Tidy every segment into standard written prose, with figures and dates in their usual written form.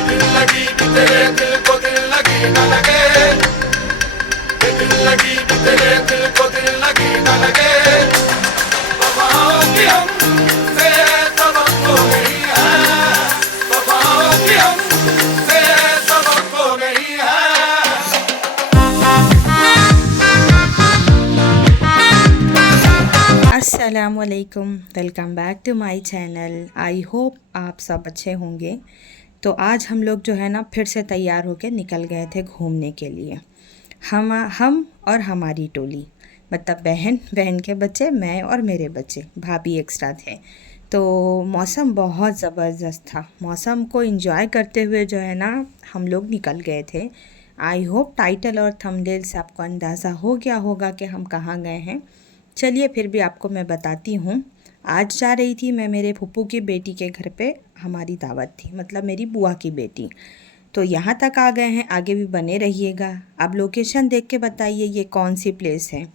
दिल लगी कि तेरे दिल को दिल लगी न लगे, दिल लगी कि तेरे दिल को दिल लगी न लगे। वफाओं की हमसे तवक्को नहीं है, वफाओं की हमसे तवक्को नहीं है। अस्सलामुअलैकुम, welcome back to my channel. I hope आप सब अच्छे होंगे। तो आज हम लोग जो है ना फिर से तैयार होकर निकल गए थे घूमने के लिए। हम और हमारी टोली, मतलब बहन के बच्चे, मैं और मेरे बच्चे, भाभी एक्स्ट्रा थे। तो मौसम बहुत ज़बरदस्त था। मौसम को एंजॉय करते हुए जो है ना हम लोग निकल गए थे। आई होप टाइटल और थंबनेल से आपको अंदाज़ा हो गया होगा कि हम कहाँ गए हैं। चलिए फिर भी आपको मैं बताती हूँ। आज जा रही थी मैं मेरे फूफू की बेटी के घर पे, हमारी दावत थी, मतलब मेरी बुआ की बेटी। तो यहाँ तक आ गए हैं, आगे भी बने रहिएगा। आप लोकेशन देख के बताइए ये कौन सी प्लेस है।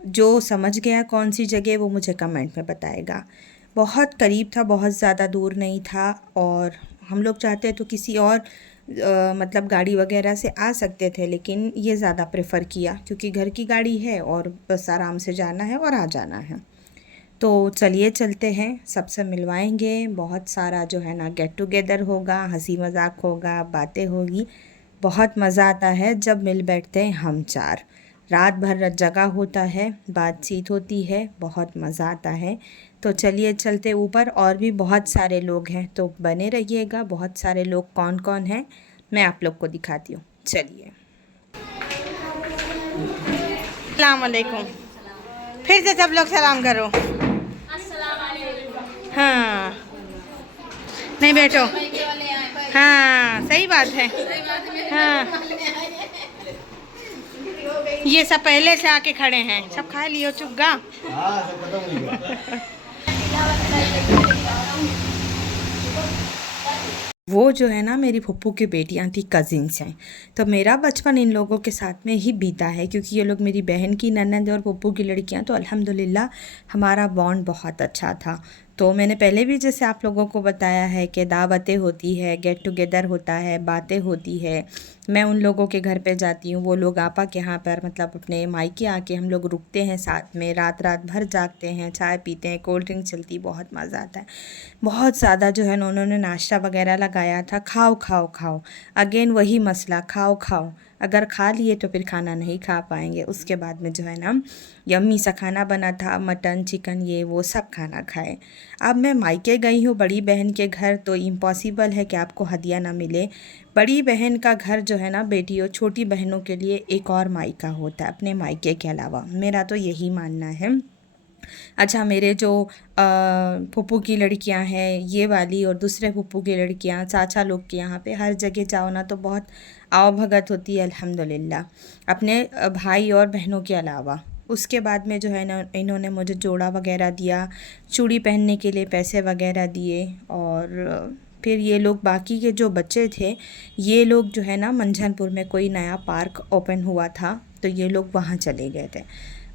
जो समझ गया कौन सी जगह वो मुझे कमेंट में बताएगा। बहुत करीब था, बहुत ज़्यादा दूर नहीं था। और हम लोग चाहते तो किसी और मतलब गाड़ी वगैरह से आ सकते थे, लेकिन ये ज़्यादा प्रेफर किया क्योंकि घर की गाड़ी है और बस आराम से जाना है और आ जाना है। तो चलिए चलते हैं, सबसे मिलवाएंगे। बहुत सारा जो है ना गेट टुगेदर होगा, हंसी मजाक होगा, बातें होगी। बहुत मज़ा आता है जब मिल बैठते हैं हम चार। रात भर जगह होता है, बातचीत होती है, बहुत मज़ा आता है। तो चलिए चलते ऊपर। और भी बहुत सारे लोग हैं तो बने रहिएगा। बहुत सारे लोग कौन कौन हैं मैं आप लोग को दिखाती हूँ। चलिए। अस्सलाम वालेकुम। फिर से सब लोग सलाम करो। हाँ, नहीं बैठो। हाँ सही बात है। हाँ, ये सब पहले से आके खड़े हैं। सब खा लियो चुग्गा। वो जो है ना मेरी फूफू की बेटियां थी, कज़िन्स हैं। तो मेरा बचपन इन लोगों के साथ में ही बीता है क्योंकि ये लोग मेरी बहन की ननद और फूफू की लड़कियां। तो अल्हम्दुलिल्लाह हमारा बॉन्ड बहुत अच्छा था। तो मैंने पहले भी जैसे आप लोगों को बताया है कि दावतें होती है, गेट टुगेदर होता है, बातें होती है। मैं उन लोगों के घर पे जाती हूँ, वो लोग आपा के यहाँ पर मतलब अपने मायके आके हम लोग रुकते हैं साथ में, रात रात भर जागते हैं, चाय पीते हैं, कोल्ड ड्रिंक चलती, बहुत मज़ा आता है। बहुत ज़्यादा जो है ना उन्होंने नाश्ता वगैरह लगाया था। खाओ खाओ खाओ, अगेन वही मसला, खाओ खाओ। अगर खा लिए तो फिर खाना नहीं खा पाएंगे। उसके बाद में जो है ना यम्मी सा खाना बना था, मटन चिकन ये वो सब खाना खाए। अब मैं मायके गई हूँ बड़ी बहन के घर, तो इम्पॉसिबल है कि आपको हदिया ना मिले। बड़ी बहन का घर जो है ना बेटियों, छोटी बहनों के लिए एक और मायका होता है अपने मायके के अलावा, मेरा तो यही मानना है। अच्छा, मेरे जो फूफू की लड़कियां हैं ये वाली, और दूसरे फूफू की लड़कियां, चाचा लोग के यहाँ पे हर जगह जाओ ना तो बहुत आओ भगत होती है अल्हम्दुलिल्लाह, अपने भाई और बहनों के अलावा। उसके बाद में जो है ना इन्होंने मुझे जोड़ा वगैरह दिया, चूड़ी पहनने के लिए पैसे वगैरह दिए। और फिर ये लोग बाकी के जो बच्चे थे, ये लोग जो है ना मंझनपुर में कोई नया पार्क ओपन हुआ था तो ये लोग वहाँ चले गए थे।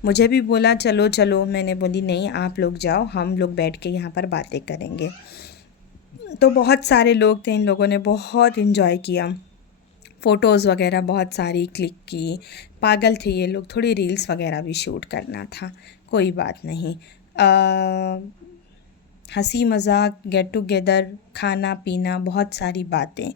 मुझे भी बोला चलो चलो, मैंने बोली नहीं आप लोग जाओ, हम लोग बैठ के यहाँ पर बातें करेंगे। तो बहुत सारे लोग थे, इन लोगों ने बहुत इन्जॉय किया, फ़ोटोज़ वगैरह बहुत सारी क्लिक की। पागल थे ये लोग, थोड़ी रील्स वगैरह भी शूट करना था, कोई बात नहीं। हंसी मज़ाक, गेट टुगेदर, खाना पीना, बहुत सारी बातें,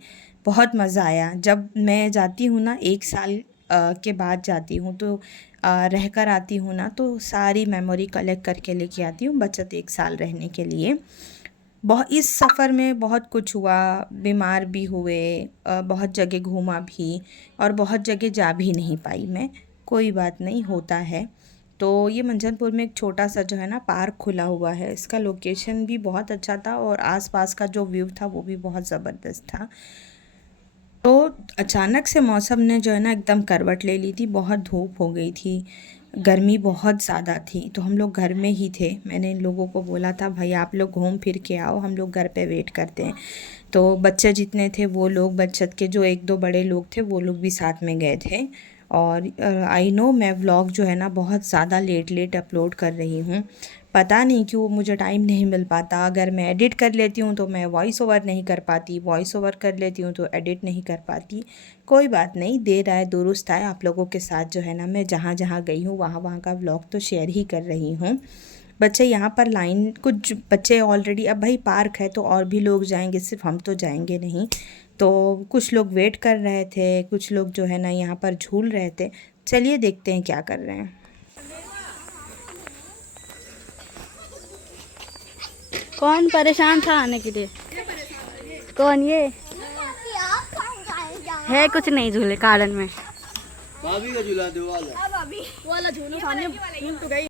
बहुत मज़ा आया। जब मैं जाती हूँ ना 1 साल के बाद जाती हूँ तो रह कर आती हूँ ना, तो सारी मेमोरी कलेक्ट करके लेके आती हूँ बचत 1 साल रहने के लिए। बहुत इस सफ़र में बहुत कुछ हुआ, बीमार भी हुए, बहुत जगह घूमा भी, और बहुत जगह जा भी नहीं पाई मैं, कोई बात नहीं, होता है। तो ये मंझनपुर में एक छोटा सा जो है ना पार्क खुला हुआ है, इसका लोकेशन भी बहुत अच्छा था और आसपास का जो व्यू था वो भी बहुत ज़बरदस्त था। तो अचानक से मौसम ने जो है ना एकदम करवट ले ली थी, बहुत धूप हो गई थी, गर्मी बहुत ज़्यादा थी। तो हम लोग घर में ही थे। मैंने इन लोगों को बोला था भाई आप लोग घूम फिर के आओ, हम लोग घर पे वेट करते हैं। तो बच्चे जितने थे वो लोग, बच्चत के जो 1-2 बड़े लोग थे वो लोग भी साथ में गए थे। और आई नो मैं व्लॉग जो है ना बहुत ज़्यादा लेट अपलोड कर रही हूँ, पता नहीं क्यों मुझे टाइम नहीं मिल पाता। अगर मैं एडिट कर लेती हूँ तो मैं वॉइस ओवर नहीं कर पाती, वॉइस ओवर कर लेती हूँ तो एडिट नहीं कर पाती। कोई बात नहीं, देर आए दुरुस्त आए। आप लोगों के साथ जो है ना मैं जहाँ जहाँ गई हूँ वहाँ वहाँ का व्लॉग तो शेयर ही कर रही हूँ। बच्चे यहाँ पर लाइन, कुछ बच्चे ऑलरेडी, अब भाई पार्क है तो और भी लोग जाएंगे, सिर्फ हम तो जाएंगे नहीं। तो कुछ लोग वेट कर रहे थे, कुछ लोग जो है ना यहाँ पर झूल रहे थे। चलिए देखते हैं क्या कर रहे हैं। कौन परेशान था आने के लिए? कौन ये है? कुछ नहीं झूले गार्डन में। भाभी का झूला दो वाला। वो वाला झूलो सामने भूल तो गई।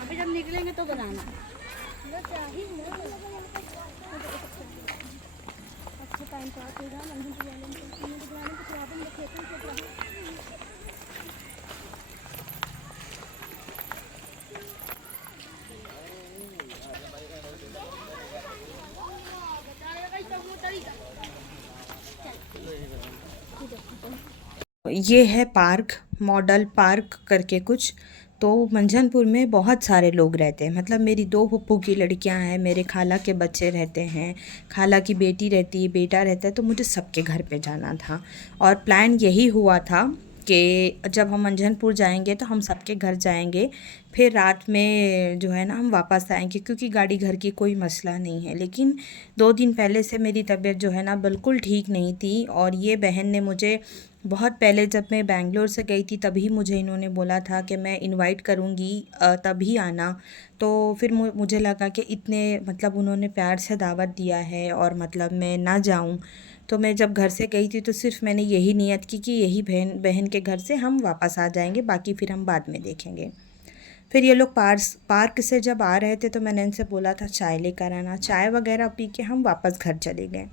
अभी जब निकलेंगे तो बनाना। ये है पार्क, मॉडल पार्क करके कुछ। तो मंझनपुर में बहुत सारे लोग रहते हैं, मतलब मेरी 2 फूफू की लड़कियां हैं, मेरे खाला के बच्चे रहते हैं, खाला की बेटी रहती है, बेटा रहता है। तो मुझे सबके घर पे जाना था और प्लान यही हुआ था कि जब हम मंझनपुर जाएंगे तो हम सबके घर जाएंगे, फिर रात में जो है ना हम वापस आएंगे, क्योंकि गाड़ी घर की कोई मसला नहीं है। लेकिन 2 दिन पहले से मेरी तबीयत जो है ना बिल्कुल ठीक नहीं थी, और ये बहन ने मुझे बहुत पहले, जब मैं बेंगलोर से गई थी तभी मुझे इन्होंने बोला था कि मैं इनवाइट करूँगी तभी आना। तो फिर मुझे लगा कि इतने, मतलब उन्होंने प्यार से दावत दिया है और मतलब मैं ना जाऊँ। तो मैं जब घर से गई थी तो सिर्फ मैंने यही नियत की कि यही बहन के घर से हम वापस आ जाएंगे, बाकी फिर हम बाद में देखेंगे। फिर ये लोग पार्क से जब आ रहे थे तो मैंने इनसे बोला था चाय लेकर आना। चाय वगैरह पी के हम वापस घर चले गए।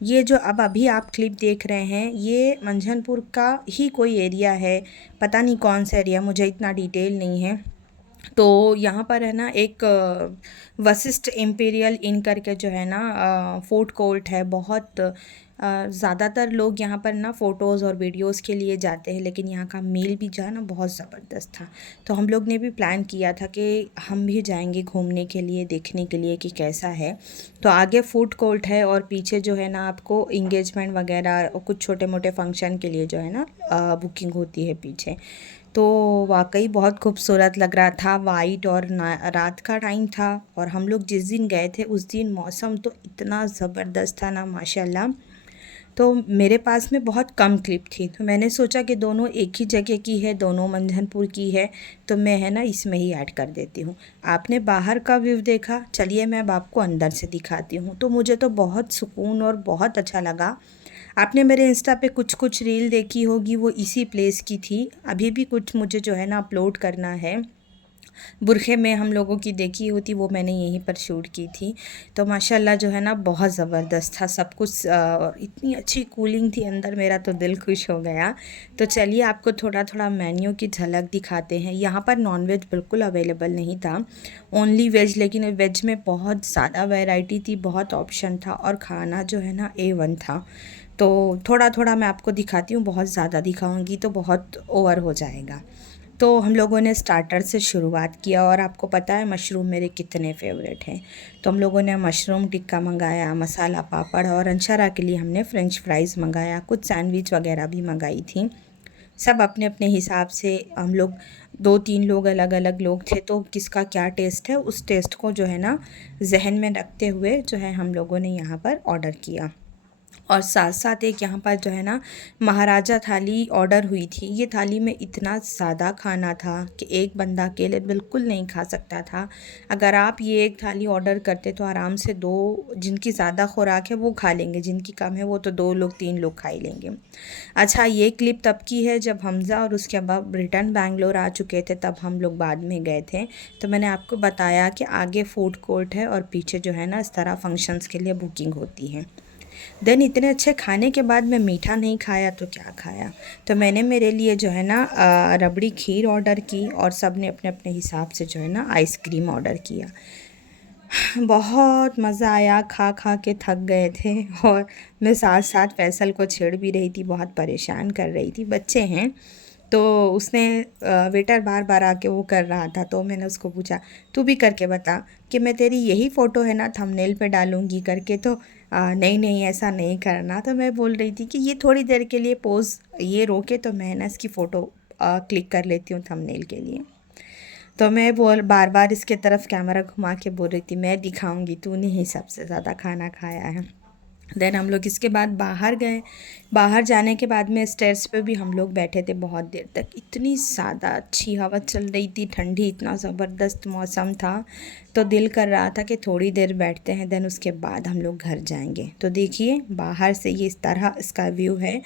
ये जो अब अभी आप क्लिप देख रहे हैं ये मंझनपुर का ही कोई एरिया है, पता नहीं कौन सा एरिया, मुझे इतना डिटेल नहीं है। तो यहाँ पर है ना एक वशिष्ठ इम्पीरियल इन करके जो है ना फूड कोर्ट है। बहुत ज़्यादातर लोग यहाँ पर ना फ़ोटोज़ और वीडियोस के लिए जाते हैं, लेकिन यहाँ का मील भी जो है ना बहुत ज़बरदस्त था। तो हम लोग ने भी प्लान किया था कि हम भी जाएंगे घूमने के लिए, देखने के लिए कि कैसा है। तो आगे फूड कोर्ट है और पीछे जो है ना आपको इंगेजमेंट वगैरह और कुछ छोटे मोटे फंक्शन के लिए जो है ना बुकिंग होती है पीछे। तो वाकई बहुत खूबसूरत लग रहा था, वाइट, और रात का टाइम था। और हम लोग जिस दिन गए थे उस दिन मौसम तो इतना ज़बरदस्त था ना माशाल्लाह। तो मेरे पास में बहुत कम क्लिप थी, तो मैंने सोचा कि दोनों एक ही जगह की है, दोनों मंझनपुर की है, तो मैं है ना इसमें ही ऐड कर देती हूँ। आपने बाहर का व्यू देखा, चलिए मैं अब आपको अंदर से दिखाती हूँ। तो मुझे तो बहुत सुकून और बहुत अच्छा लगा। आपने मेरे इंस्टा पे कुछ रील देखी होगी, वो इसी प्लेस की थी। अभी भी कुछ मुझे जो है ना अपलोड करना है। बुरखे में हम लोगों की देखी होती, वो मैंने यहीं पर शूट की थी। तो माशाल्लाह जो है ना बहुत ज़बरदस्त था सब कुछ, और इतनी अच्छी कूलिंग थी अंदर, मेरा तो दिल खुश हो गया। तो चलिए आपको थोड़ा थोड़ा मेन्यू की झलक दिखाते हैं। यहाँ पर नॉनवेज बिल्कुल अवेलेबल नहीं था, ओनली वेज, लेकिन वेज में बहुत ज़्यादा वैरायटी थी, बहुत ऑप्शन था, और खाना जो है ना A1 था। तो थोड़ा थोड़ा मैं आपको दिखाती हूँ, बहुत ज़्यादा दिखाऊंगी तो बहुत ओवर हो जाएगा। तो हम लोगों ने स्टार्टर से शुरुआत किया, और आपको पता है मशरूम मेरे कितने फेवरेट हैं। तो हम लोगों ने मशरूम टिक्का मंगाया, मसाला पापड़, और अंशरा के लिए हमने फ्रेंच फ्राइज़ मंगाया, कुछ सैंडविच वगैरह भी मंगाई थी। सब अपने अपने हिसाब से, हम लोग 2-3 लोग अलग अलग लोग थे, तो किसका क्या टेस्ट है उस टेस्ट को जो है ना जहन में रखते हुए जो है हम लोगों ने यहाँ पर ऑर्डर किया। और साथ साथ एक यहाँ पर जो है ना महाराजा थाली ऑर्डर हुई थी। ये थाली में इतना ज़्यादा खाना था कि एक बंदा अकेले बिल्कुल नहीं खा सकता था। अगर आप ये एक थाली ऑर्डर करते तो आराम से 2, जिनकी ज़्यादा खुराक है वो खा लेंगे, जिनकी कम है वो तो 2 लोग 3 लोग खा ही लेंगे। अच्छा, ये क्लिप तब की है जब हमज़ा और उसके बाद रिटर्न बैंगलोर आ चुके थे, तब हम लोग बाद में गए थे। तो मैंने आपको बताया कि आगे फूड कोर्ट है और पीछे जो है ना इस तरह फंक्शंस के लिए बुकिंग होती है। देन इतने अच्छे खाने के बाद मैं मीठा नहीं खाया तो क्या खाया। तो मैंने मेरे लिए जो है ना रबड़ी खीर ऑर्डर की, और सब ने अपने अपने हिसाब से जो है ना आइसक्रीम ऑर्डर किया। बहुत मज़ा आया, खा खा के थक गए थे, और मैं साथ साथ फैसल को छेड़ भी रही थी, बहुत परेशान कर रही थी। बच्चे हैं तो उसने वेटर बार बार आके वो कर रहा था, तो मैंने उसको पूछा तू भी करके बता कि मैं तेरी यही फ़ोटो है ना थंबनेल पे डालूँगी करके, तो नहीं नहीं ऐसा नहीं करना। तो मैं बोल रही थी कि ये थोड़ी देर के लिए पोज़ ये रोके तो मैं ना इसकी फ़ोटो क्लिक कर लेती हूँ थंबनेल के लिए। तो मैं बार बार इसके तरफ कैमरा घुमा के बोल रही थी मैं दिखाऊंगी, तूने ही सबसे ज़्यादा खाना खाया है। देन हम लोग इसके बाद बाहर गए। बाहर जाने के बाद में स्टेयर्स पे भी हम लोग बैठे थे बहुत देर तक। इतनी ज़्यादा अच्छी हवा चल रही थी, ठंडी, इतना ज़बरदस्त मौसम था, तो दिल कर रहा था कि थोड़ी देर बैठते हैं, देन उसके बाद हम लोग घर जाएंगे। तो देखिए बाहर से ये इस तरह इसका व्यू है।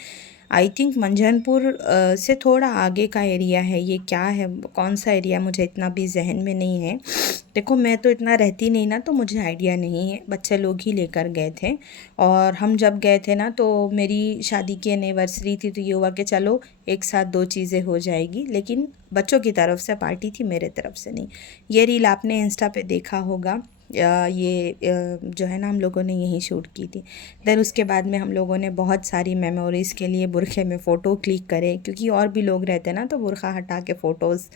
आई थिंक मंझनपुर से थोड़ा आगे का एरिया है ये, क्या है कौन सा एरिया मुझे इतना भी जहन में नहीं है। देखो मैं तो इतना रहती नहीं ना, तो मुझे आइडिया नहीं है, बच्चे लोग ही लेकर गए थे। और हम जब गए थे ना तो मेरी शादी की एनिवर्सरी थी, तो ये हुआ कि चलो एक साथ दो चीज़ें हो जाएगी, लेकिन बच्चों की तरफ से पार्टी थी, मेरे तरफ से नहीं। ये रील आपने इंस्टा पे देखा होगा, ये जो है ना हम लोगों ने यहीं शूट की थी। देन उसके बाद में हम लोगों ने बहुत सारी मेमोरीज़ के लिए बुरखे में फ़ोटो क्लिक करे, क्योंकि और भी लोग रहते ना तो बुरखा हटा के फ़ोटोज़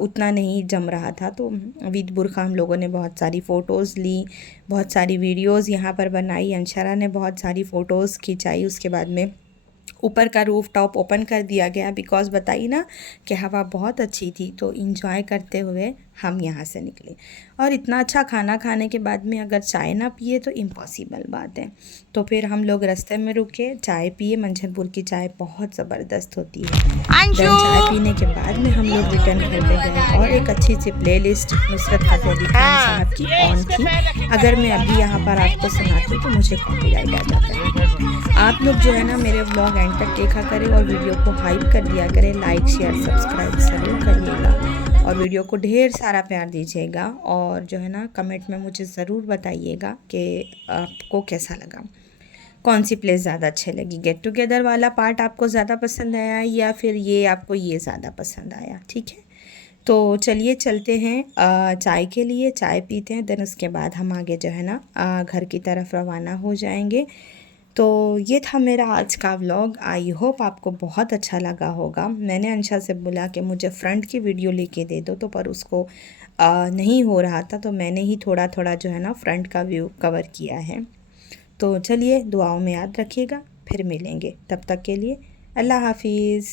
उतना नहीं जम रहा था, तो विद बुरखा हम लोगों ने बहुत सारी फ़ोटोज़ ली, बहुत सारी वीडियोज़ यहाँ पर बनाई। अंशरा ने बहुत सारी फ़ोटोज़ खिंचाई। उसके बाद में ऊपर का रूफ टॉप ओपन कर दिया गया, बिकॉज़ बताइए ना कि हवा बहुत अच्छी थी, तो इंजॉय करते हुए हम यहाँ से निकले। और इतना अच्छा खाना खाने के बाद में अगर चाय ना पिए तो इम्पॉसिबल बात है। तो फिर हम लोग रास्ते में रुके, चाय पिए। मंझनपुर की चाय बहुत ज़बरदस्त होती है। देन चाय पीने के बाद में हम लोग रिटर्न घर पे गए, और एक अच्छी सी प्लेलिस्ट नुसरत फ़तेह अली खान साहब की ऑन थी। अगर मैं अभी यहाँ पर आपको सुनाती हूँ तो मुझे कॉपीराइट आ जाता है। आप लोग जो है ना मेरे व्लॉग एंड तक देखा करें और वीडियो को हाइप कर दिया करें, लाइक शेयर सब्सक्राइब ज़रूर करिएगा, और वीडियो को ढेर सारा प्यार दीजिएगा। और जो है ना कमेंट में मुझे ज़रूर बताइएगा कि आपको कैसा लगा, कौन सी प्लेस ज़्यादा अच्छी लगी, गेट टुगेदर वाला पार्ट आपको ज़्यादा पसंद आया या फिर ये आपको ये ज़्यादा पसंद आया। ठीक है, तो चलिए चलते हैं चाय के लिए, चाय पीते हैं, देन उसके बाद हम आगे जो है ना घर की तरफ रवाना हो जाएंगे। तो ये था मेरा आज का व्लॉग। आई होप आपको बहुत अच्छा लगा होगा। मैंने अंशा से बोला कि मुझे फ्रंट की वीडियो लेके दे दो, तो पर उसको नहीं हो रहा था, तो मैंने ही थोड़ा थोड़ा जो है ना फ्रंट का व्यू कवर किया है। तो चलिए दुआओं में याद रखिएगा, फिर मिलेंगे, तब तक के लिए अल्लाह हाफिज़।